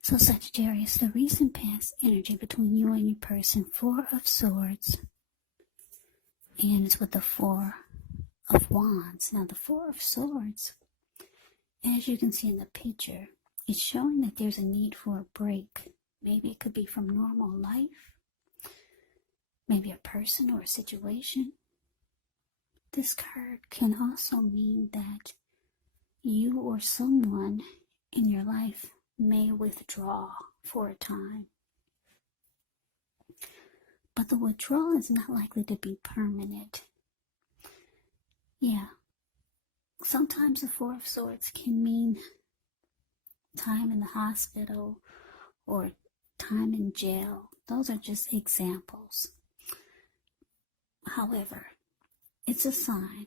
So Sagittarius, the recent past energy between you and your person, Four of Swords, and it's with the Four of Wands. Now the Four of Swords, as you can see in the picture, it's showing that there's a need for a break. Maybe it could be from normal life, maybe a person or a situation. This card can also mean that you or someone in your life may withdraw for a time. But the withdrawal is not likely to be permanent. Yeah. Sometimes the Four of Swords can mean time in the hospital or time in jail. Those are just examples. However, it's a sign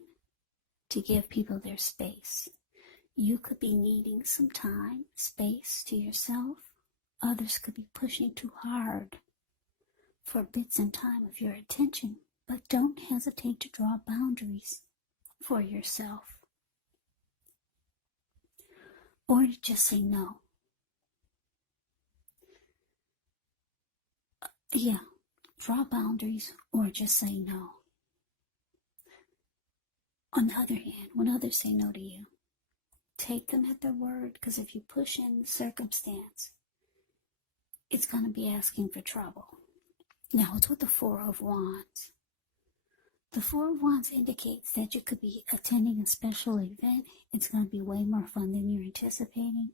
to give people their space. You could be needing some time, space to yourself. Others could be pushing too hard for bits and time of your attention. But don't hesitate to draw boundaries for yourself. Or to just say no. Draw boundaries or just say no. On the other hand, when others say no to you, take them at their word, because if you push in the circumstance, it's going to be asking for trouble. Now, it's with the Four of Wands. The Four of Wands indicates that you could be attending a special event. It's going to be way more fun than you're anticipating.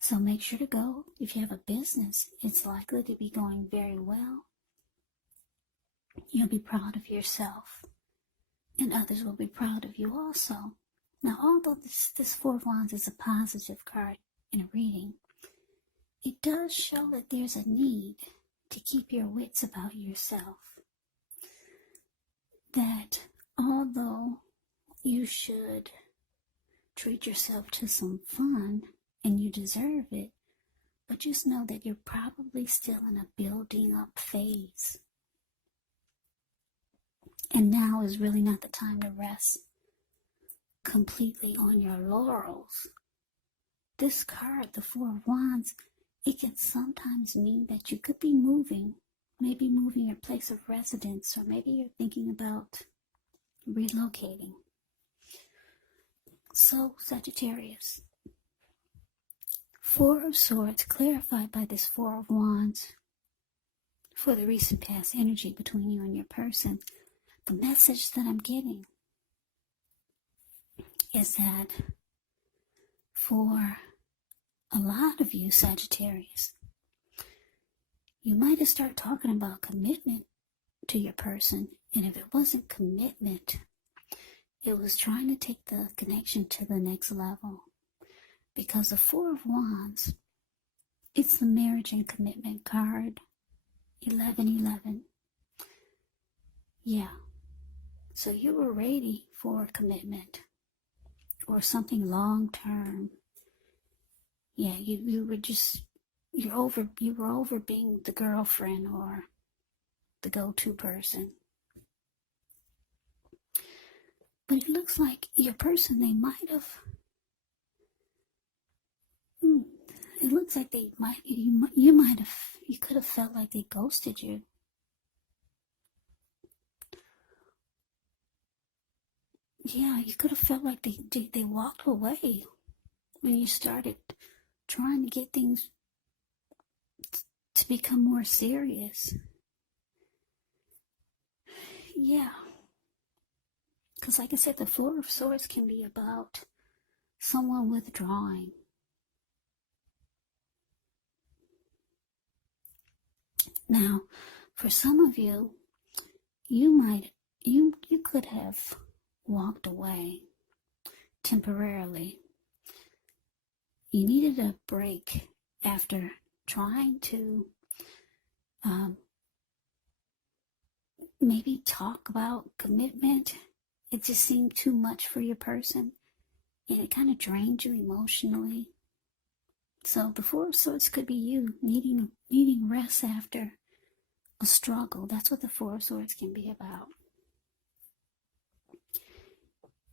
So make sure to go. If you have a business, it's likely to be going very well. You'll be proud of yourself, and others will be proud of you also. Now, although this Four of Wands is a positive card in a reading, it does show that there's a need to keep your wits about yourself. That although you should treat yourself to some fun, and you deserve it, but just know that you're probably still in a building up phase. And now is really not the time to rest completely on your laurels. This card, the Four of Wands, it can sometimes mean that you could be moving, maybe moving your place of residence, or maybe you're thinking about relocating. So, Sagittarius, Four of Swords clarified by this Four of Wands for the recent past energy between you and your person. The message that I'm getting is that for a lot of you, Sagittarius, you might have started talking about commitment to your person, and if it wasn't commitment, it was trying to take the connection to the next level. Because the Four of Wands, it's the marriage and commitment card, 1111. Yeah. So you were ready for commitment or something long term. Yeah, you were over being the girlfriend or the go-to person. But it looks like your person, it looks like you could have felt like they ghosted you. Yeah, you could have felt like they walked away when you started trying to get things to become more serious. Yeah. Because like I said, the Four of Swords can be about someone withdrawing. Now, for some of you, you could have walked away temporarily. You needed a break after trying to maybe talk about commitment. It just seemed too much for your person, and it kind of drained you emotionally. So the Four of Swords could be you needing rest after a struggle. That's what the Four of Swords can be about.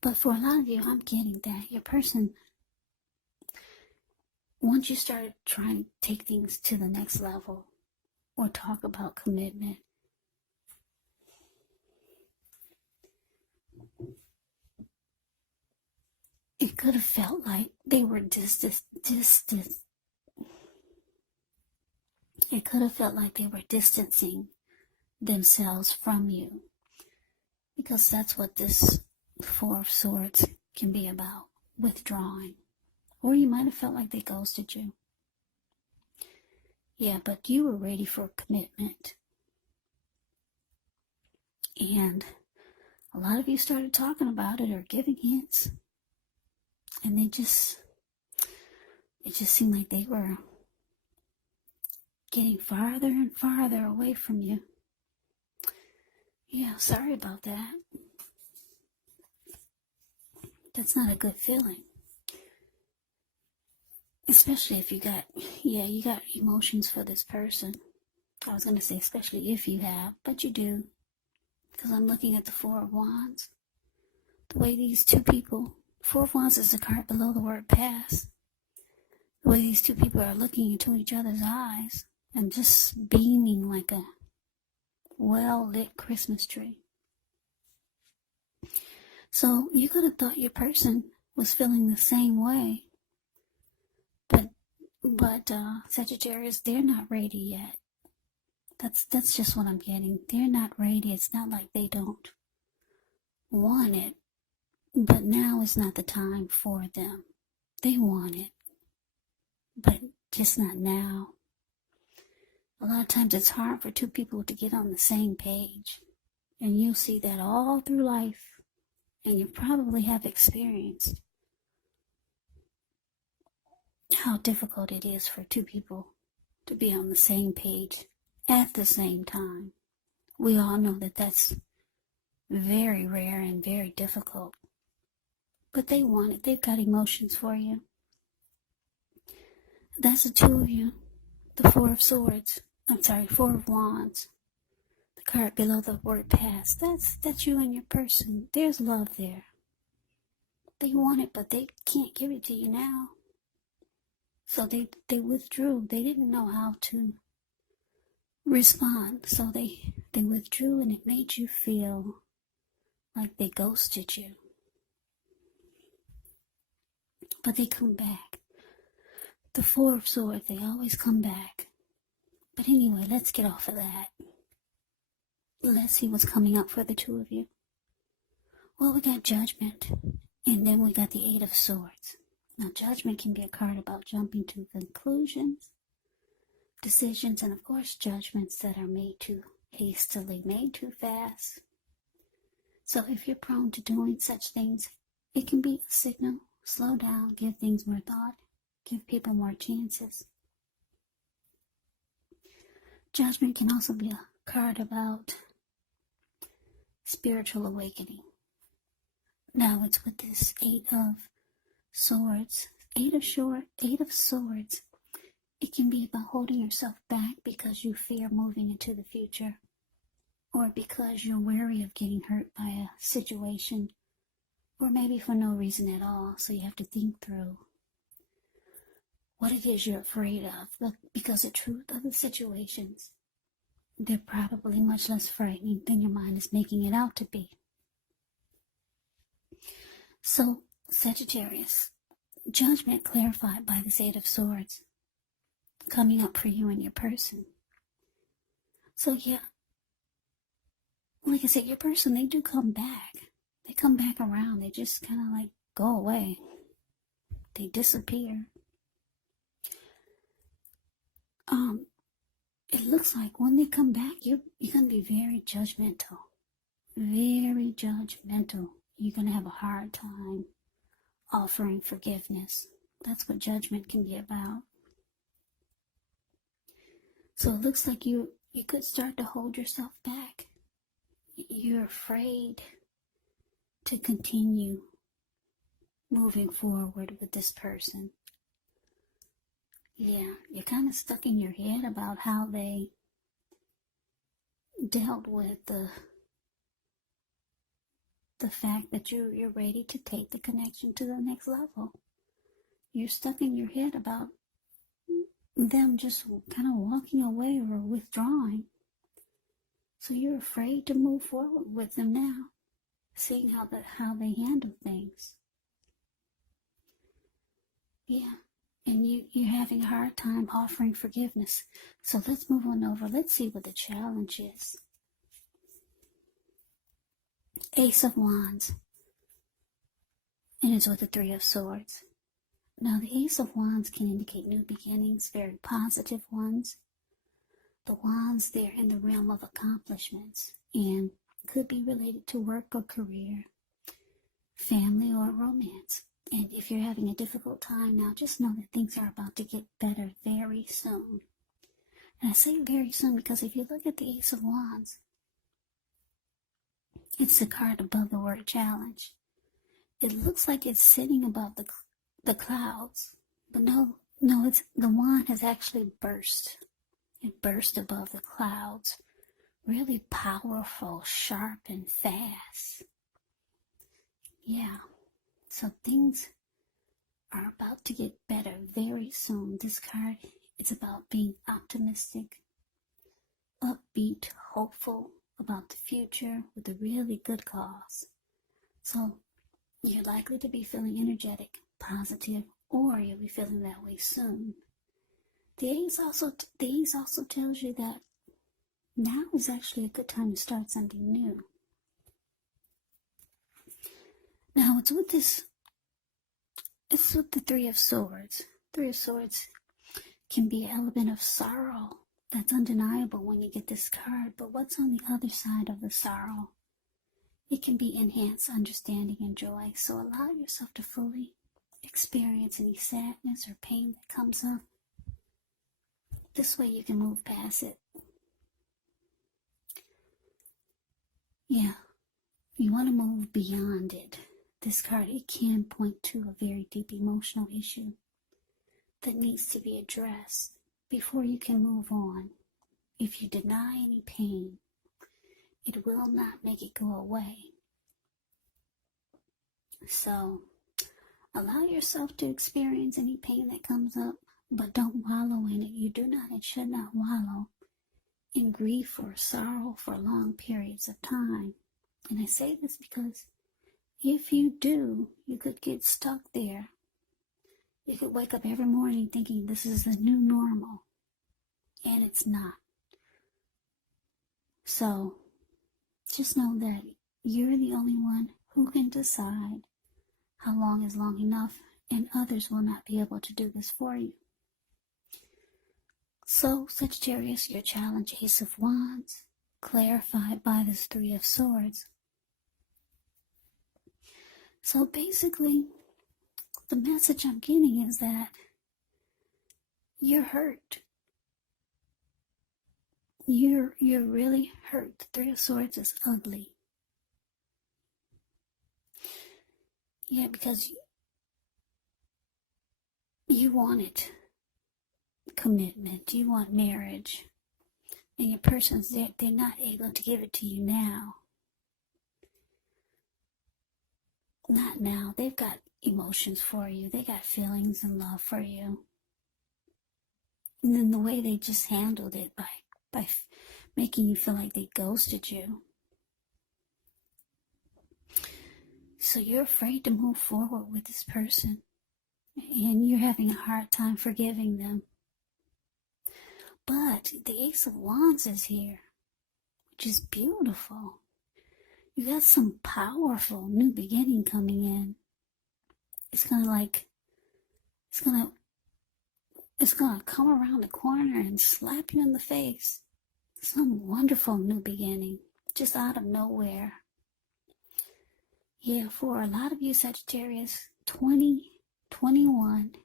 But for a lot of you, I'm getting that your person, once you started trying to take things to the next level or talk about commitment, it could have felt like they were distant. It could have felt like they were distancing themselves from you, because that's what this Four of Swords can be about, withdrawing. Or you might have felt like they ghosted you. Yeah, but you were ready for commitment. And a lot of you started talking about it or giving hints. And it just seemed like they were getting farther and farther away from you. Yeah, sorry about that. That's not a good feeling. Especially if you got emotions for this person. I was going to say especially if you have, but you do. Because I'm looking at the Four of Wands. The way these two people, Four of Wands is the card below the word pass. The way these two people are looking into each other's eyes and just beaming like a well-lit Christmas tree. So you could have thought your person was feeling the same way. But Sagittarius, they're not ready yet. That's just what I'm getting. They're not ready. It's not like they don't want it, but now is not the time for them. They want it, but just not now. A lot of times it's hard for two people to get on the same page, and you'll see that all through life, and you probably have experienced how difficult it is for two people to be on the same page at the same time. We all know that that's very rare and very difficult. But they want it. They've got emotions for you. That's the two of you. The Four of Swords. Four of Wands. The card below the word past. That's you and your person. There's love there. They want it, but they can't give it to you now. So they withdrew. They didn't know how to respond. So they withdrew, and it made you feel like they ghosted you. But they come back. The Four of Swords, they always come back. But anyway, let's get off of that. Let's see what's coming up for the two of you. Well, we got Judgment, and then we got the Eight of Swords. Now, Judgment can be a card about jumping to conclusions, decisions, and of course, judgments that are made too hastily, made too fast. So if you're prone to doing such things, it can be a signal. Slow down, give things more thought, give people more chances. Judgment can also be a card about spiritual awakening. Now it's with this Eight of Swords. Eight of Swords. It can be about holding yourself back because you fear moving into the future, or because you're wary of getting hurt by a situation, or maybe for no reason at all. So you have to think through what it is you're afraid of, because the truth of the situations, they're probably much less frightening than your mind is making it out to be. So, Sagittarius, Judgment clarified by the Eight of Swords coming up for you and your person. So yeah, like I said, your person, they do come back. They come back around. They just kind of like go away. They disappear. It looks like when they come back, you're going to be very judgmental. Very judgmental. You're going to have a hard time offering forgiveness. That's what Judgment can be about. So it looks like you could start to hold yourself back. You're afraid to continue moving forward with this person. Yeah, you're kind of stuck in your head about how they dealt with the fact that you're ready to take the connection to the next level. You're stuck in your head about them just kind of walking away or withdrawing. So you're afraid to move forward with them now, seeing how they handle things. Yeah. And you're having a hard time offering forgiveness. So let's move on over. Let's see what the challenge is. Ace of Wands. And it's with the Three of Swords. Now, the Ace of Wands can indicate new beginnings, very positive ones. The Wands, they're in the realm of accomplishments and could be related to work or career, family or romance. And if you're having a difficult time now, just know that things are about to get better very soon. And I say very soon because if you look at the Ace of Wands, it's the card above the word challenge. It looks like it's sitting above the clouds, but no, it's the wand has actually burst. It burst above the clouds. Really powerful, sharp, and fast. Yeah. So things are about to get better very soon. This card, it's about being optimistic, upbeat, hopeful about the future with a really good cause. So you're likely to be feeling energetic, positive, or you'll be feeling that way soon. The Ace also tells you that now is actually a good time to start something new. Now it's with the Three of Swords. Three of Swords can be an element of sorrow that's undeniable when you get this card, but what's on the other side of the sorrow? It can be enhanced understanding and joy, so allow yourself to fully experience any sadness or pain that comes up. This way you can move past it. Yeah, you want to move beyond it. This card, it can point to a very deep emotional issue that needs to be addressed before you can move on. If you deny any pain, it will not make it go away. So, allow yourself to experience any pain that comes up, but don't wallow in it. You do not and should not wallow in grief or sorrow for long periods of time. And I say this because if you do, you could get stuck there. You could wake up every morning thinking this is the new normal, and it's not. So, just know that you're the only one who can decide how long is long enough, and others will not be able to do this for you. So, Sagittarius, your challenge, Ace of Wands, clarified by this Three of Swords. So basically, the message I'm getting is that you're hurt. You're really hurt. The Three of Swords is ugly. Yeah, because you wanted commitment. You want marriage. And your person's there, they're not able to give it to you now. Not now. They've got emotions for you. They got feelings and love for you. And then the way they just handled it by making you feel like they ghosted you. So you're afraid to move forward with this person. And you're having a hard time forgiving them. But the Ace of Wands is here, which is beautiful. You got some powerful new beginning coming in. It's gonna come around the corner and slap you in the face. Some wonderful new beginning, just out of nowhere. Yeah, for a lot of you Sagittarius, 2021,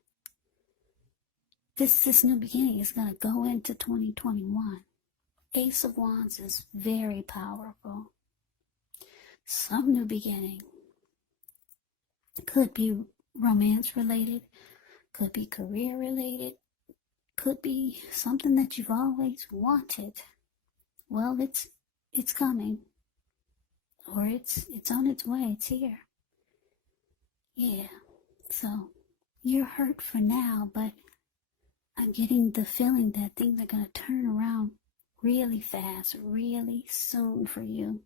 this new beginning is gonna go into 2021. Ace of Wands is very powerful. Some new beginning. Could be romance related, could be career related, could be something that you've always wanted. Well, it's coming. Or it's on its way, it's here. Yeah. So you're hurt for now, but I'm getting the feeling that things are going to turn around really fast, really soon for you.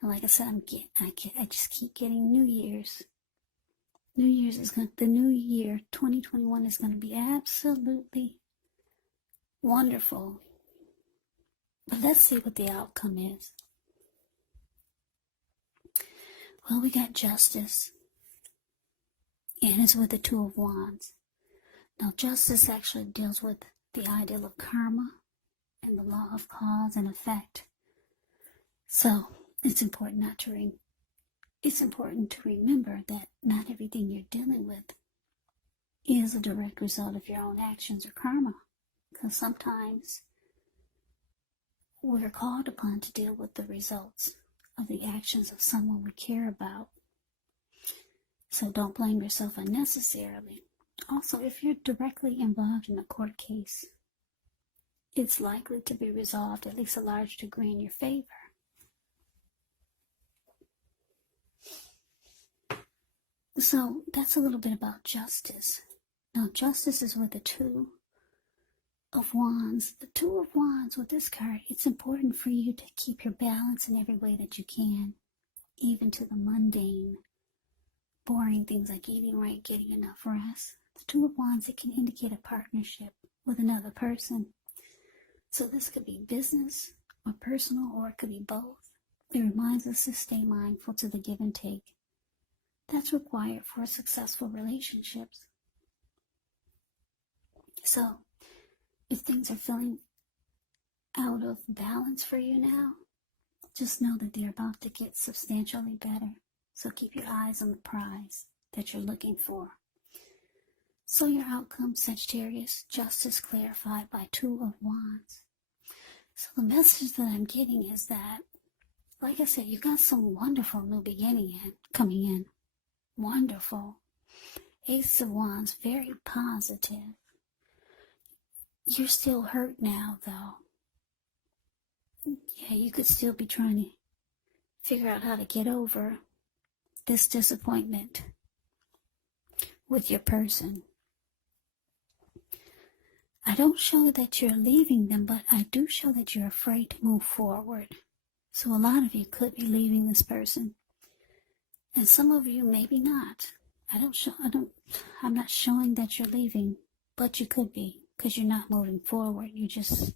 And like I said, I just keep getting New Year's. The new year, 2021, is going to be absolutely wonderful. But let's see what the outcome is. Well, we got justice. And it's with the Two of Wands. Now, justice actually deals with the ideal of karma and the law of cause and effect. So, it's important to remember that not everything you're dealing with is a direct result of your own actions or karma. Because sometimes we're called upon to deal with the results of the actions of someone we care about. So don't blame yourself unnecessarily. Also, if you're directly involved in a court case, it's likely to be resolved at least a large degree in your favor. So that's a little bit about justice. Now, justice is with the Two of Wands. The Two of Wands with this card, it's important for you to keep your balance in every way that you can, even to the mundane, boring things like eating right, getting enough rest. The Two of Wands, it can indicate a partnership with another person. So this could be business or personal, or it could be both. It reminds us to stay mindful to the give and take that's required for successful relationships. So, if things are feeling out of balance for you now, just know that they're about to get substantially better. So keep your eyes on the prize that you're looking for. So your outcome, Sagittarius, justice clarified by Two of Wands. So the message that I'm getting is that, like I said, you got some wonderful new beginning coming in. Wonderful. Ace of Wands, very positive. You're still hurt now, though. Yeah, you could still be trying to figure out how to get over this disappointment with your person. I don't show that you're leaving them, but I do show that you're afraid to move forward. So a lot of you could be leaving this person. And some of you maybe not. I'm not showing that you're leaving, but you could be, because you're not moving forward. You're just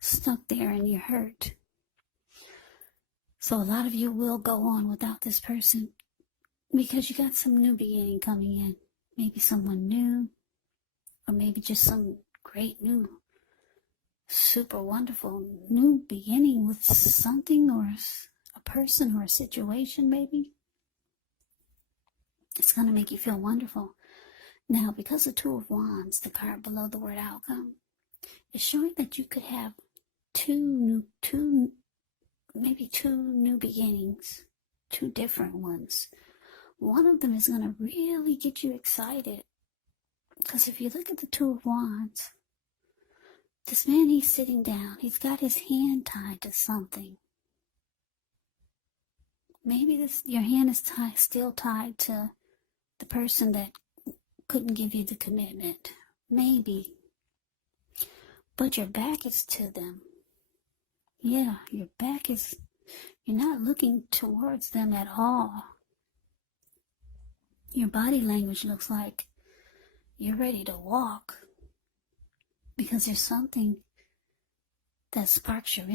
stuck there and you're hurt. So a lot of you will go on without this person because you got some new beginning coming in. Maybe someone new, or maybe just some great new, super wonderful new beginning with something or a person or a situation maybe. It's going to make you feel wonderful. Now, because the Two of Wands, the card below the word outcome, is showing that you could have two new beginnings, two different ones. One of them is going to really get you excited. Because if you look at the Two of Wands, this man, he's sitting down. He's got his hand tied to something. Maybe your hand is still tied to the person that couldn't give you the commitment. Maybe. But your back is to them. Yeah, your back is, you're not looking towards them at all. Your body language looks like you're ready to walk. Because there's something that sparks your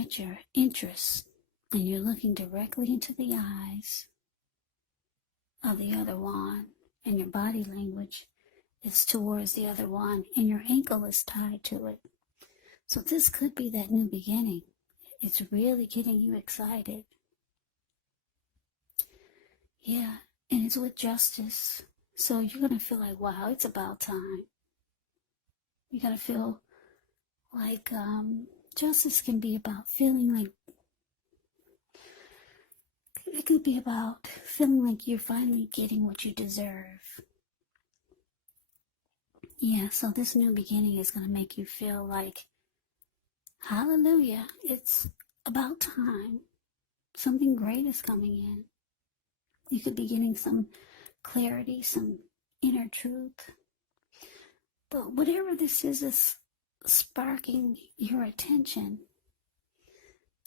interest. And you're looking directly into the eyes of the other one. And your body language is towards the other one. And your ankle is tied to it. So this could be that new beginning. It's really getting you excited. Yeah, and it's with justice. So you're going to feel like, wow, it's about time. You're going to feel like justice can be about feeling like, it could be about feeling like you're finally getting what you deserve. Yeah, so this new beginning is going to make you feel like, hallelujah, it's about time. Something great is coming in. You could be getting some clarity, some inner truth. But whatever this is sparking your attention.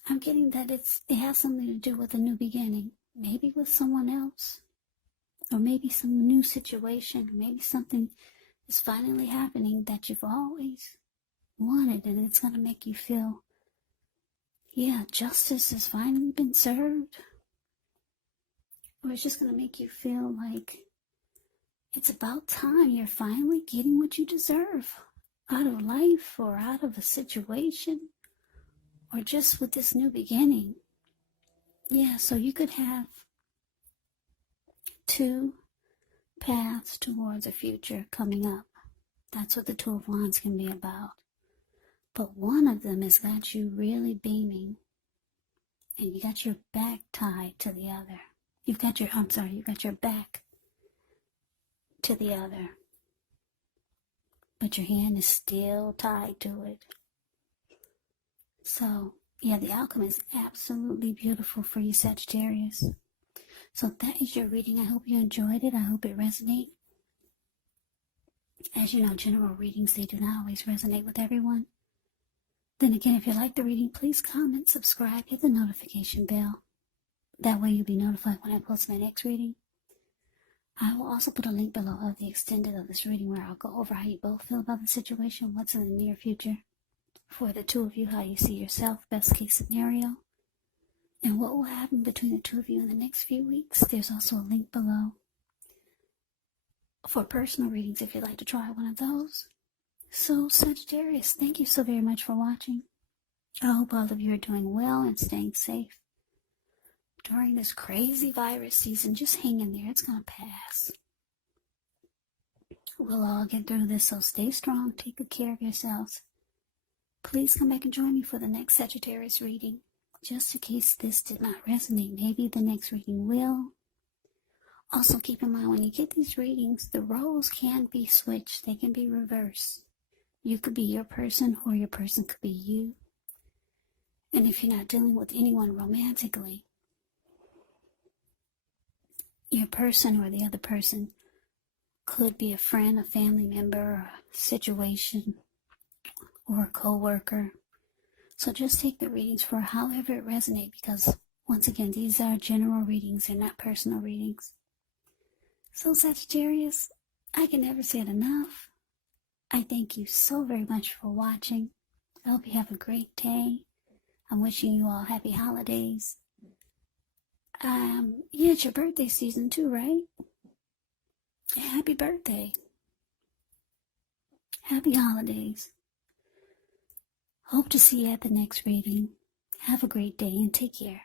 I'm getting that it has something to do with a new beginning. Maybe with someone else. Or maybe some new situation. Maybe something is finally happening that you've always wanted, and it's going to make you feel, yeah, justice has finally been served. Or it's just going to make you feel like it's about time you're finally getting what you deserve out of life or out of a situation or just with this new beginning. Yeah, so you could have two paths towards a future coming up. That's what the Two of Wands can be about. But one of them has got you really beaming, and you got your back tied to the other. You've got your back to the other. But your hand is still tied to it. So, yeah, the outcome is absolutely beautiful for you, Sagittarius. So that is your reading. I hope you enjoyed it. I hope it resonated. As you know, general readings, they do not always resonate with everyone. Then again, if you like the reading, please comment, subscribe, hit the notification bell. That way you'll be notified when I post my next reading. I will also put a link below of the extended of this reading where I'll go over how you both feel about the situation, what's in the near future. For the two of you, how you see yourself, best case scenario. And what will happen between the two of you in the next few weeks. There's also a link below for personal readings if you'd like to try one of those. So, Sagittarius, thank you so very much for watching. I hope all of you are doing well and staying safe during this crazy virus season. Just hang in there. It's going to pass. We'll all get through this, so stay strong. Take good care of yourselves. Please come back and join me for the next Sagittarius reading. Just in case this did not resonate, maybe the next reading will. Also, keep in mind when you get these readings, the roles can be switched. They can be reversed. You could be your person or your person could be you. And if you're not dealing with anyone romantically, your person or the other person could be a friend, a family member, or a situation, or a co-worker. So just take the readings for however it resonates, because once again, these are general readings, they're not personal readings. So Sagittarius, I can never say it enough. I thank you so very much for watching. I hope you have a great day. I'm wishing you all happy holidays. Yeah, it's your birthday season too, right? Happy birthday. Happy holidays. Hope to see you at the next reading. Have a great day and take care.